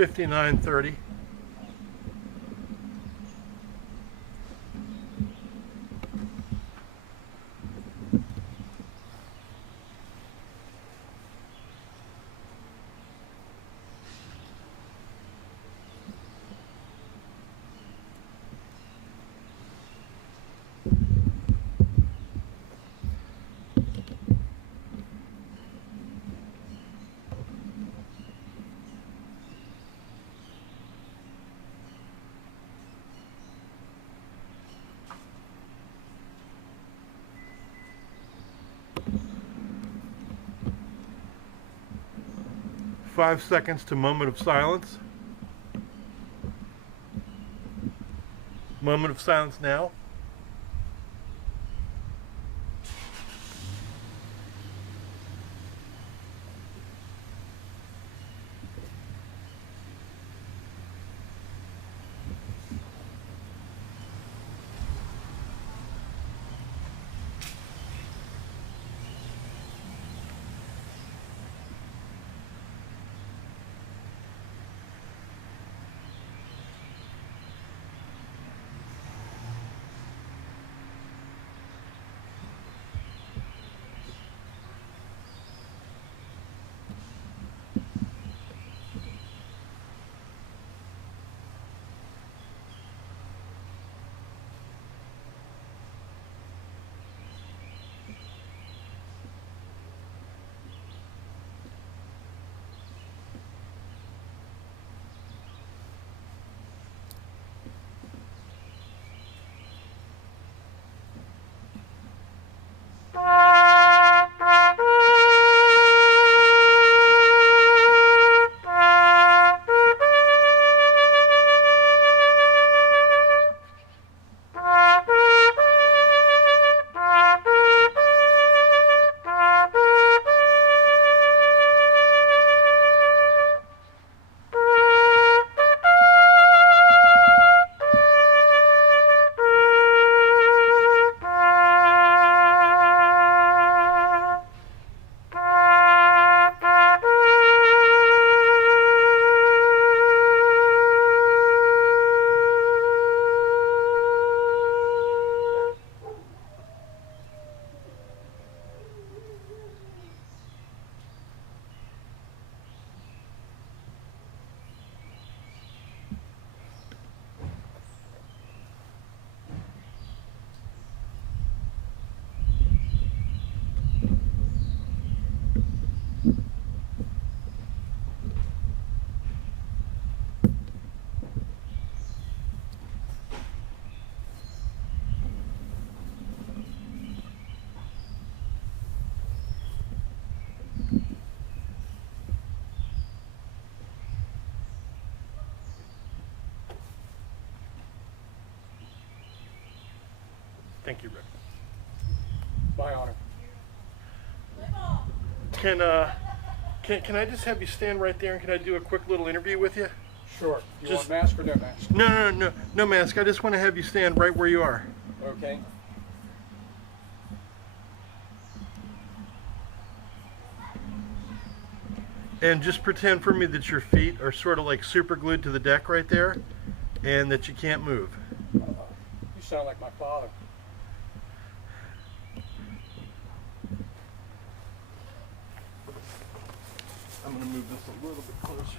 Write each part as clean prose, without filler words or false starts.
59:30. Five seconds to moment of silence. Moment of silence now. Thank you, Rick. My honor. Can I just have you stand right there and can I do a quick little interview with you? Sure. You Just- want mask or no mask? No mask. I just want to have you stand right where you are. Okay. And just pretend for me that your feet are sort of like super glued to the deck right there and that you can't move. You sound like my father. I'm going to move this a little bit closer.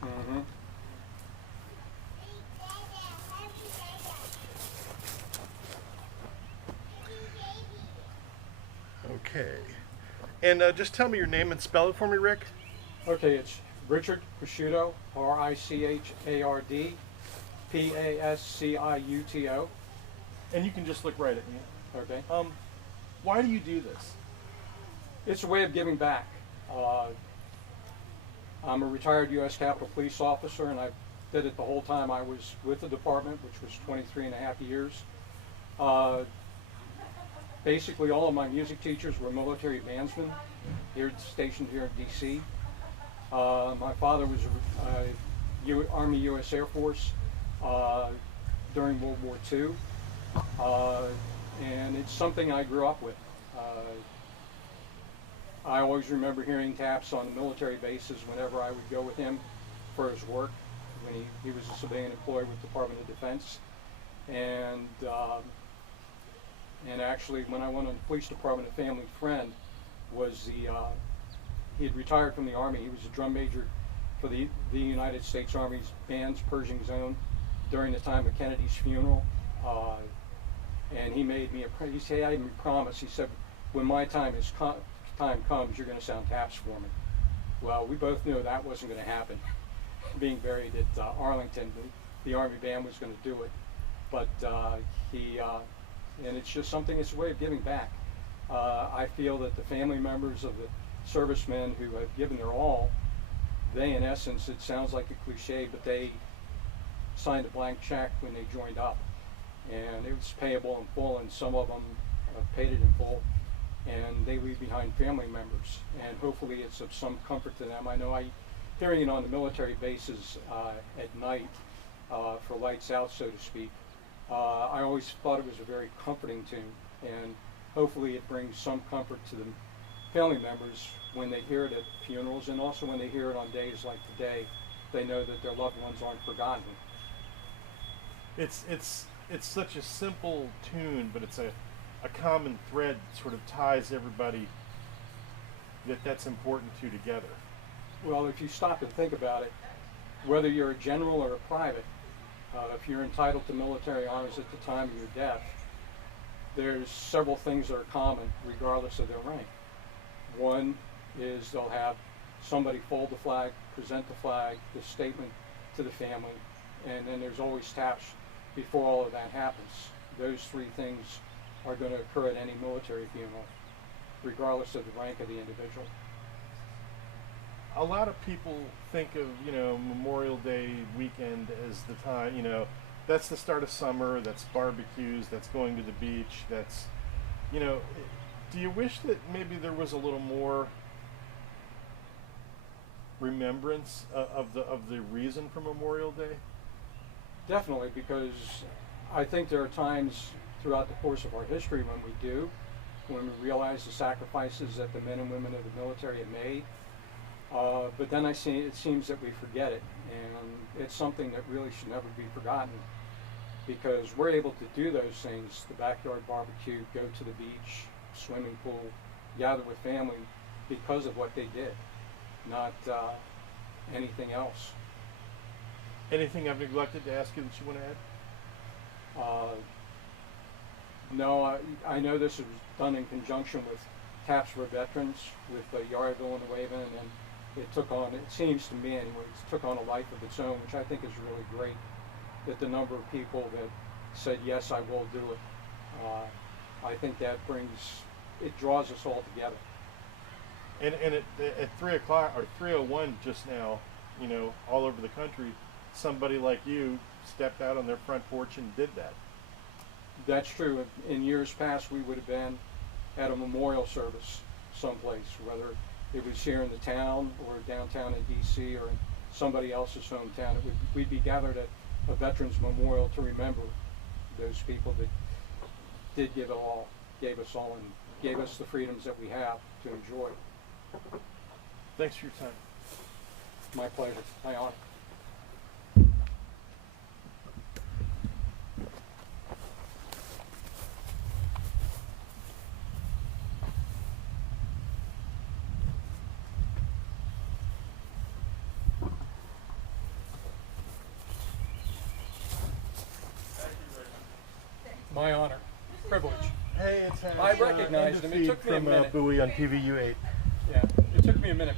Mm-hmm. Okay. And just tell me your name and spell it for me, Rick. Okay, it's Richard Pasciuto, R-I-C-H-A-R-D, P-A-S-C-I-U-T-O. And you can just look right at me. Okay. Why do you do this? It's a way of giving back. I'm a retired U.S. Capitol Police officer, and I did it the whole time I was with the department, which was 23 and a half years. Basically, all of my music teachers were military bandsmen here stationed here in D.C. My father was Army U.S. Air Force during World War II, and it's something I grew up with. I always remember hearing taps on the military bases whenever I would go with him for his work when he was a civilian employee with the Department of Defense. And actually, when I went on the police department, a family friend was he had retired from the Army. He was a drum major for the United States Army's Band's Pershing Zone during the time of Kennedy's funeral. And he made me he said, I made me promise. He said, when my time comes, you're going to sound taps for me. Well, we both knew that wasn't going to happen. Being buried at Arlington, the Army Band was going to do it. But and it's just something, it's a way of giving back. I feel that the family members of the servicemen who have given their all, they in essence, it sounds like a cliche, but they signed a blank check when they joined up. And it was payable in full, and some of them paid it in full. And they leave behind family members, and hopefully it's of some comfort to them. I know hearing it on the military bases at night for lights out, so to speak, I always thought it was a very comforting tune, and hopefully it brings some comfort to the family members when they hear it at funerals, and also when they hear it on days like today, they know that their loved ones aren't forgotten. It's such a simple tune, but it's a common thread that sort of ties everybody that's important to together. Well, if you stop and think about it, whether you're a general or a private, if you're entitled to military honors at the time of your death, there's several things that are common regardless of their rank. One is they'll have somebody fold the flag, present the flag, the statement to the family, and then there's always taps before all of that happens. Those three things are going to occur at any military funeral, regardless of the rank of the individual. A lot of people think of, Memorial Day weekend as the time, that's the start of summer, that's barbecues, that's going to the beach, that's, do you wish that maybe there was a little more remembrance of the reason for Memorial Day? Definitely, because I think there are times throughout the course of our history when we realize the sacrifices that the men and women of the military have made. But then it seems that we forget it, and it's something that really should never be forgotten, because we're able to do those things, the backyard barbecue, go to the beach, swimming pool, gather with family, because of what they did, not anything else. Anything I've neglected to ask you that you want to add? No, I know this was done in conjunction with Taps for Veterans, with Yara Villanueva, and it seems to me anyway, it took on a life of its own, which I think is really great, that the number of people that said, yes, I will do it. I think that it draws us all together. And at 3 o'clock, or 3:01 just now, all over the country, somebody like you stepped out on their front porch and did that. That's true. In years past, we would have been at a memorial service someplace, whether it was here in the town or downtown in D.C. or in somebody else's hometown. We'd be gathered at a veterans memorial to remember those people that did give it all, gave us all, and gave us the freedoms that we have to enjoy. Thanks for your time. My pleasure. My honor. My honor. Privilege. Hey, it's I recognized him. It took me a minute. Bowie on TVU8. Yeah, it took me a minute.